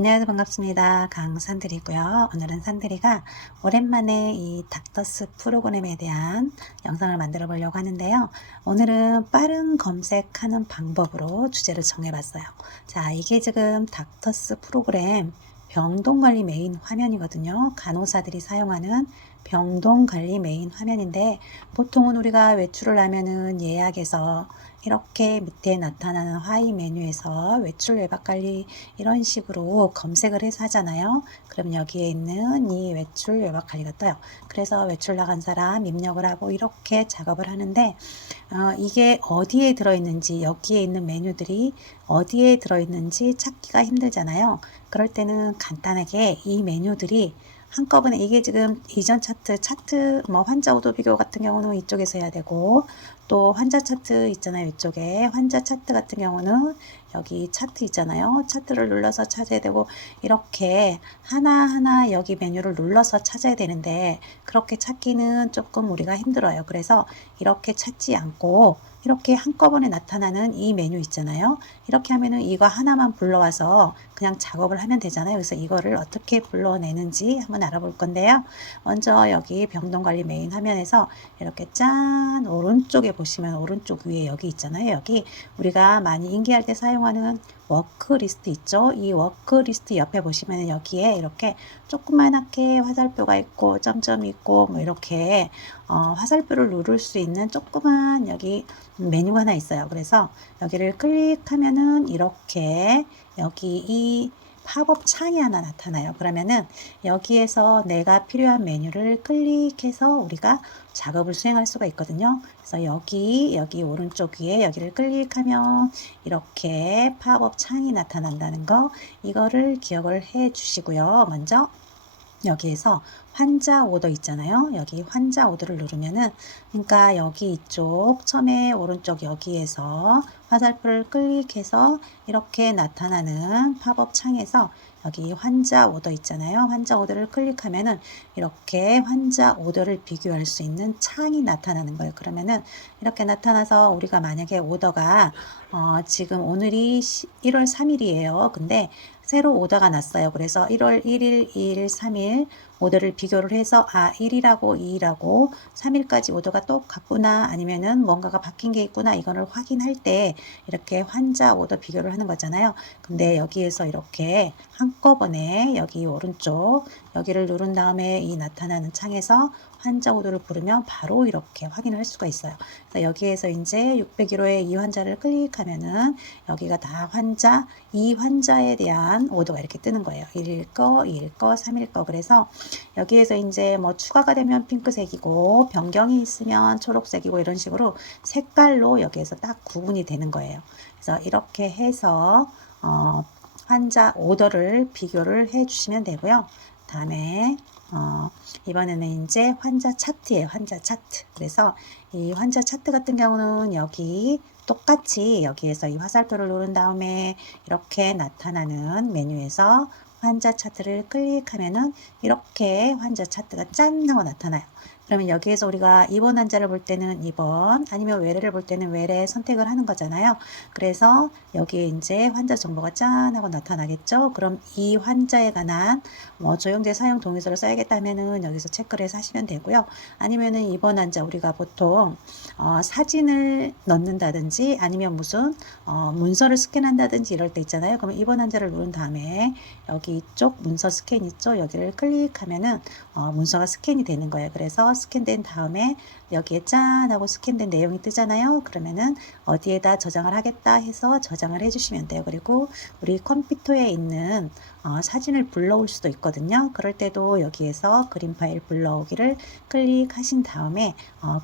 안녕하세요. 반갑습니다. 강산드리고요. 오늘은 산드리가 오랜만에 이 닥터스 프로그램에 대한 영상을 만들어 보려고 하는데요. 오늘은 빠른 검색하는 방법으로 주제를 정해봤어요. 자, 이게 지금 닥터스 프로그램 병동관리 메인 화면이거든요. 간호사들이 사용하는 병동관리 메인 화면인데, 보통은 우리가 외출을 하면은 예약에서 이렇게 밑에 나타나는 하이 메뉴에서 외출 외박 관리 이런 식으로 검색을 해서 하잖아요. 그럼 여기에 있는 이 외출 외박 관리가 떠요. 그래서 외출 나간 사람 입력을 하고 이렇게 작업을 하는데, 이게 어디에 들어있는지, 여기에 있는 메뉴들이 어디에 들어있는지 찾기가 힘들잖아요. 그럴 때는 간단하게 이 메뉴들이 한꺼번에, 이게 지금 이전 차트 뭐 환자 오도 비교 같은 경우는 이쪽에서 해야 되고, 또 환자 차트 있잖아요. 이쪽에 환자 차트 같은 경우는 여기 차트 있잖아요. 차트를 눌러서 찾아야 되고, 이렇게 하나하나 여기 메뉴를 눌러서 찾아야 되는데, 그렇게 찾기는 조금 우리가 힘들어요. 그래서 이렇게 찾지 않고 이렇게 한꺼번에 나타나는 이 메뉴 있잖아요. 이렇게 하면은 이거 하나만 불러와서 그냥 작업을 하면 되잖아요. 그래서 이거를 어떻게 불러내는지 한번 알아볼 건데요. 먼저 여기 병동관리 메인 화면에서 이렇게 짠 오른쪽에 보시면 오른쪽 위에 여기 있잖아요. 여기 우리가 많이 인계할 때 사용하는 워크리스트 있죠. 이 워크리스트 옆에 보시면 여기에 이렇게 조그만하게 화살표가 있고 점점이 있고 뭐 이렇게 화살표를 누를 수 있는 조그만 여기 메뉴가 하나 있어요. 그래서 여기를 클릭하면은 이렇게 여기 이 팝업 창이 하나 나타나요. 그러면은 여기에서 내가 필요한 메뉴를 클릭해서 우리가 작업을 수행할 수가 있거든요. 그래서 여기 오른쪽 위에 여기를 클릭하면 이렇게 팝업 창이 나타난다는 거, 이거를 기억을 해 주시고요. 먼저 여기에서 환자 오더 있잖아요. 여기 환자 오더를 누르면은, 그러니까 여기 이쪽 처음에 오른쪽 여기에서 화살표를 클릭해서 이렇게 나타나는 팝업 창에서 여기 환자 오더 있잖아요. 환자 오더를 클릭하면은 이렇게 환자 오더를 비교할 수 있는 창이 나타나는 거예요. 그러면은 이렇게 나타나서 우리가 만약에 오더가 지금 오늘이 1월 3일이에요. 근데 새로 오더가 났어요. 그래서 1월 1일, 2일, 3일 오더를 비교를 해서 1일하고 2일하고 3일까지 오더가 똑같구나, 아니면은 뭔가가 바뀐 게 있구나, 이거를 확인할 때 이렇게 환자 오더 비교를 하는 거잖아요. 근데 여기에서 이렇게 한꺼번에 여기 오른쪽 여기를 누른 다음에 이 나타나는 창에서 환자 오더를 부르면 바로 이렇게 확인을 할 수가 있어요. 그래서 여기에서 이제 601호의 이 환자를 클릭하면은 여기가 다 이 환자에 대한 오더가 이렇게 뜨는 거예요. 1일 거, 2일 거, 3일 거. 그래서 여기에서 이제 뭐 추가가 되면 핑크색이고 변경이 있으면 초록색이고 이런 식으로 색깔로 여기에서 딱 구분이 되는 거예요. 그래서 이렇게 해서 환자 오더를 비교를 해 주시면 되고요. 다음에 이번에는 이제 환자 차트예요. 환자 차트. 그래서 이 환자 차트 같은 경우는 여기 똑같이 여기에서 이 화살표를 누른 다음에 이렇게 나타나는 메뉴에서 환자 차트를 클릭하면은 이렇게 환자 차트가 짠 하고 나타나요. 그러면 여기에서 우리가 입원 환자를 볼 때는 입원, 아니면 외래를 볼 때는 외래 선택을 하는 거잖아요. 그래서 여기에 이제 환자 정보가 짠 하고 나타나겠죠. 그럼 이 환자에 관한 뭐 조영제 사용 동의서를 써야겠다면은 여기서 체크를 해서 하시면 되고요. 아니면은 입원 환자 우리가 보통 사진을 넣는다든지 아니면 무슨 문서를 스캔한다든지 이럴 때 있잖아요. 그러면 입원 환자를 누른 다음에 여기 이쪽 문서 스캔 있죠. 여기를 클릭하면은 문서가 스캔이 되는 거예요. 그래서 스캔된 다음에 여기에 짠 하고 스캔된 내용이 뜨잖아요. 그러면은 어디에다 저장을 하겠다 해서 저장을 해주시면 돼요. 그리고 우리 컴퓨터에 있는 사진을 불러올 수도 있거든요. 그럴 때도 여기에서 그림 파일 불러오기를 클릭하신 다음에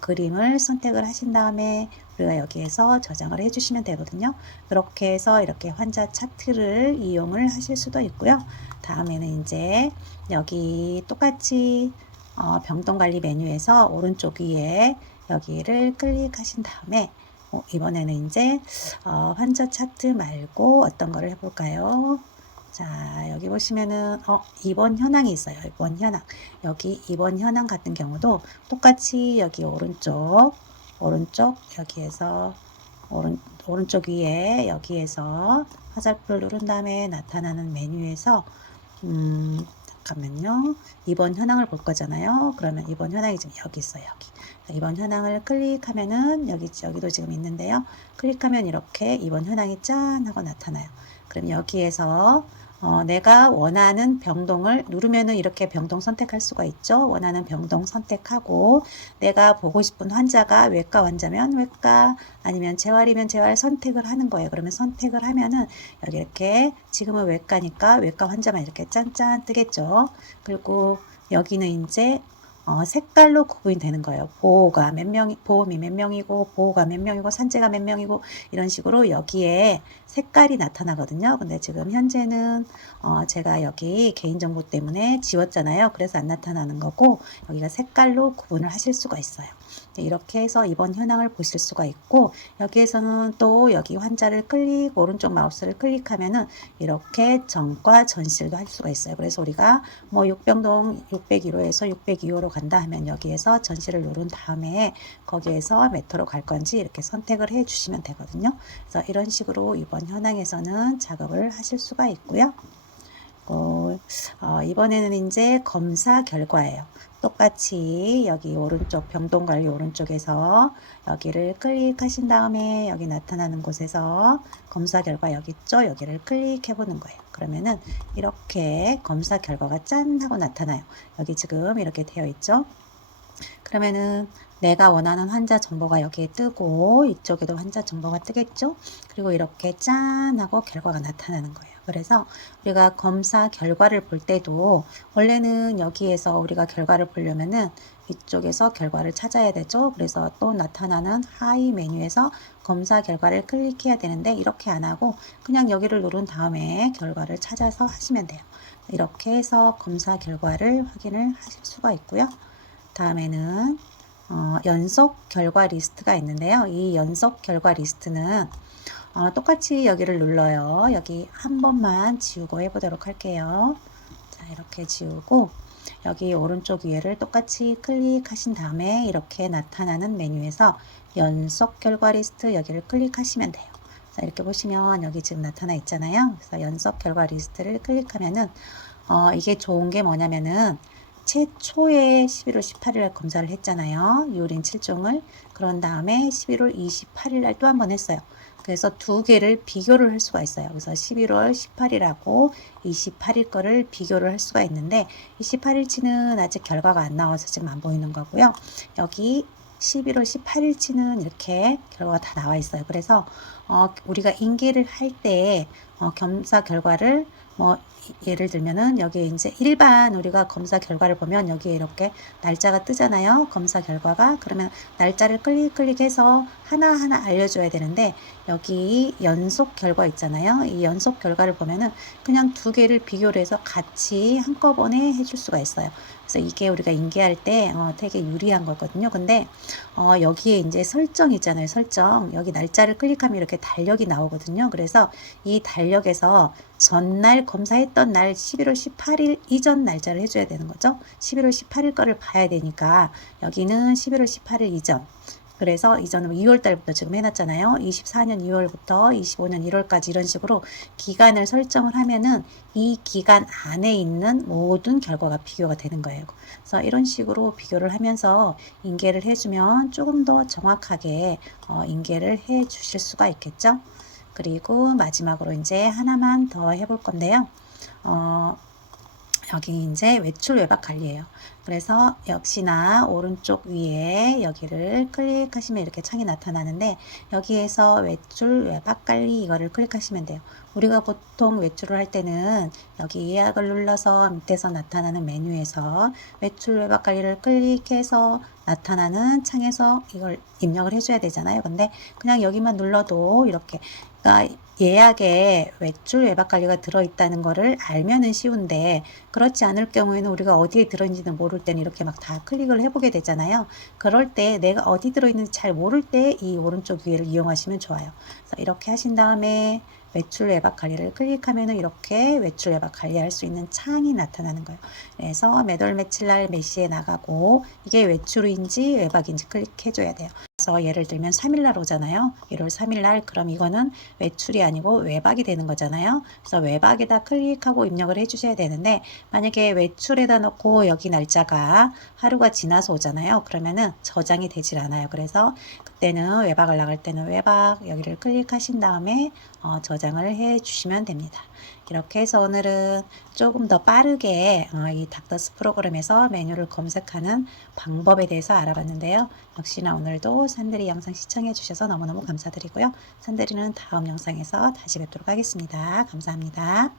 그림을 선택을 하신 다음에 우리가 여기에서 저장을 해주시면 되거든요. 그렇게 해서 이렇게 환자 차트를 이용을 하실 수도 있고요. 다음에는 이제 여기 똑같이 병동관리 메뉴에서 오른쪽 위에 여기를 클릭하신 다음에 이번에는 이제 환자 차트 말고 어떤 거를 해볼까요? 자, 여기 보시면은 입원 현황이 있어요. 입원 현황. 여기 입원 현황 같은 경우도 똑같이 여기 오른쪽 여기에서 오른쪽 위에 여기에서 화살표를 누른 다음에 나타나는 메뉴에서 잠깐만요. 이번 현황을 볼 거잖아요. 그러면 이번 현황이 지금 여기 있어요. 여기. 이번 현황을 클릭하면은 여기도 지금 있는데요. 클릭하면 이렇게 이번 현황이 짠 하고 나타나요. 그럼 여기에서 내가 원하는 병동을 누르면은 이렇게 병동 선택할 수가 있죠. 원하는 병동 선택하고 내가 보고 싶은 환자가 외과 환자면 외과 아니면 재활이면 재활 선택을 하는 거예요. 그러면 선택을 하면은 여기 이렇게 지금은 외과니까 외과 환자만 이렇게 짠짠 뜨겠죠. 그리고 여기는 이제 색깔로 구분이 되는 거예요. 보험이 몇 명이고, 보호가 몇 명이고, 산재가 몇 명이고, 이런 식으로 여기에 색깔이 나타나거든요. 근데 지금 현재는, 제가 여기 개인정보 때문에 지웠잖아요. 그래서 안 나타나는 거고, 여기가 색깔로 구분을 하실 수가 있어요. 이렇게 해서 이번 현황을 보실 수가 있고, 여기에서는 또 여기 환자를 오른쪽 마우스를 클릭하면은 이렇게 전과 전실도 할 수가 있어요. 그래서 우리가 뭐 6병동 601호에서 602호로 간다 하면 여기에서 전실을 누른 다음에 거기에서 몇 호로 갈 건지 이렇게 선택을 해 주시면 되거든요. 그래서 이런 식으로 이번 현황에서는 작업을 하실 수가 있고요. 이번에는 이제 검사 결과예요. 똑같이 여기 오른쪽 병동 관리 오른쪽에서 여기를 클릭하신 다음에 여기 나타나는 곳에서 검사 결과 여기 있죠? 여기를 클릭해 보는 거예요. 그러면은 이렇게 검사 결과가 짠 하고 나타나요. 여기 지금 이렇게 되어 있죠? 그러면은 내가 원하는 환자 정보가 여기에 뜨고 이쪽에도 환자 정보가 뜨겠죠? 그리고 이렇게 짠 하고 결과가 나타나는 거예요. 그래서 우리가 검사 결과를 볼 때도 원래는 여기에서 우리가 결과를 보려면은 이쪽에서 결과를 찾아야 되죠. 그래서 또 나타나는 하위 메뉴에서 검사 결과를 클릭해야 되는데 이렇게 안 하고 그냥 여기를 누른 다음에 결과를 찾아서 하시면 돼요. 이렇게 해서 검사 결과를 확인을 하실 수가 있고요. 다음에는 연속 결과 리스트가 있는데요. 이 연속 결과 리스트는 똑같이 여기를 눌러요. 여기 한 번만 지우고 해보도록 할게요. 자, 이렇게 지우고 여기 오른쪽 위에를 똑같이 클릭하신 다음에 이렇게 나타나는 메뉴에서 연속 결과 리스트 여기를 클릭하시면 돼요. 자, 이렇게 보시면 여기 지금 나타나 있잖아요. 그래서 연속 결과 리스트를 클릭하면은 이게 좋은 게 뭐냐면은 최초에 11월 18일 날 검사를 했잖아요. 유린 7종을. 그런 다음에 11월 28일 날 또 한 번 했어요. 그래서 두 개를 비교를 할 수가 있어요. 그래서 11월 18일하고 28일 거를 비교를 할 수가 있는데 28일치는 아직 결과가 안 나와서 지금 안 보이는 거고요. 여기 11월 18일치는 이렇게 결과가 다 나와 있어요. 그래서 우리가 인계를 할 때 검사 결과를 예를 들면은 여기에 이제 일반 우리가 검사 결과를 보면 여기에 이렇게 날짜가 뜨잖아요. 검사 결과가. 그러면 날짜를 클릭해서 하나하나 알려줘야 되는데 여기 연속 결과 있잖아요. 이 연속 결과를 보면은 그냥 두 개를 비교를 해서 같이 한꺼번에 해줄 수가 있어요. 그래서 이게 우리가 인계할 때 되게 유리한 거거든요. 근데 여기에 이제 설정 있잖아요. 설정. 여기 날짜를 클릭하면 이렇게 달력이 나오거든요. 그래서 이 달력에서 전날 검사했던 날 11월 18일 이전 날짜를 해줘야 되는 거죠. 11월 18일 거를 봐야 되니까 여기는 11월 18일 이전. 그래서 이전은 2월 달부터 지금 해놨잖아요. 24년 2월부터 25년 1월까지 이런 식으로 기간을 설정을 하면은 이 기간 안에 있는 모든 결과가 비교가 되는 거예요. 그래서 이런 식으로 비교를 하면서 인계를 해주면 조금 더 정확하게 인계를 해 주실 수가 있겠죠. 그리고 마지막으로 이제 하나만 더 해볼 건데요. 여기 이제 외출 외박 관리예요. 그래서 역시나 오른쪽 위에 여기를 클릭하시면 이렇게 창이 나타나는데 여기에서 외출 외박 관리 이거를 클릭하시면 돼요. 우리가 보통 외출을 할 때는 여기 예약을 눌러서 밑에서 나타나는 메뉴에서 외출 외박 관리를 클릭해서 나타나는 창에서 이걸 입력을 해줘야 되잖아요. 근데 그냥 여기만 눌러도 이렇게 그러니까 예약에 외출 외박 관리가 들어있다는 거를 알면은 쉬운데 그렇지 않을 경우에는 우리가 어디에 들어있는지는 모를 때는 이렇게 막 다 클릭을 해보게 되잖아요. 그럴 때 내가 어디 들어있는지 잘 모를 때 이 오른쪽 위에를 이용하시면 좋아요. 그래서 이렇게 하신 다음에 외출 외박 관리를 클릭하면은 이렇게 외출 외박 관리할 수 있는 창이 나타나는 거예요. 그래서 몇 월 며칠 날 몇 시에 나가고 이게 외출인지 외박인지 클릭해 줘야 돼요. 그래서 예를 들면 3일 날 오잖아요. 1월 3일 날 그럼 이거는 외출이 아니고 외박이 되는 거잖아요. 그래서 외박에다 클릭하고 입력을 해 주셔야 되는데 만약에 외출에다 넣고 여기 날짜가 하루가 지나서 오잖아요. 그러면은 저장이 되질 않아요. 그래서 그때는 외박을 나갈 때는 외박 여기를 클릭하신 다음에 저장을 해 주시면 됩니다. 이렇게 해서 오늘은 조금 더 빠르게 이 닥터스 프로그램에서 메뉴를 검색하는 방법에 대해서 알아봤는데요. 역시나 오늘도 산들이 영상 시청해 주셔서 너무너무 감사드리고요. 산들이는 다음 영상에서 다시 뵙도록 하겠습니다. 감사합니다.